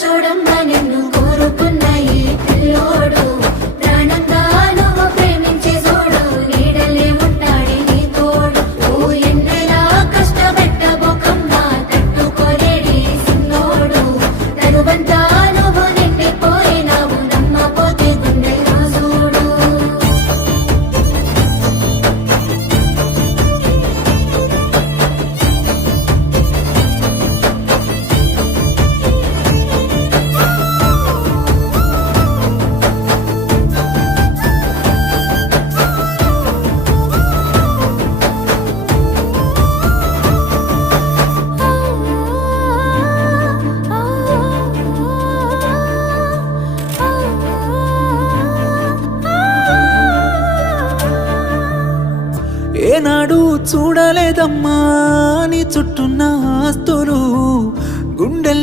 చూడమ్మా నిన్ను కోరుకున్న ఈ పిల్లోడు ప్రాణంగా నువ్వు ప్రేమించే చూడు నీడలే ఉంటాడే నీ తోడు ఓ ఎన్నెలా కష్టపెట్టబోకమ్మా తట్టుకోలేడి సిన్నోడు తనువంతా నువ్వు నిండిపోయినావు నమ్మపోతే గుండెల్లో చూడు ఏనాడు చూడలేదమ్మా నీ చుట్టూన్న ఆస్తులు గుండెల్లో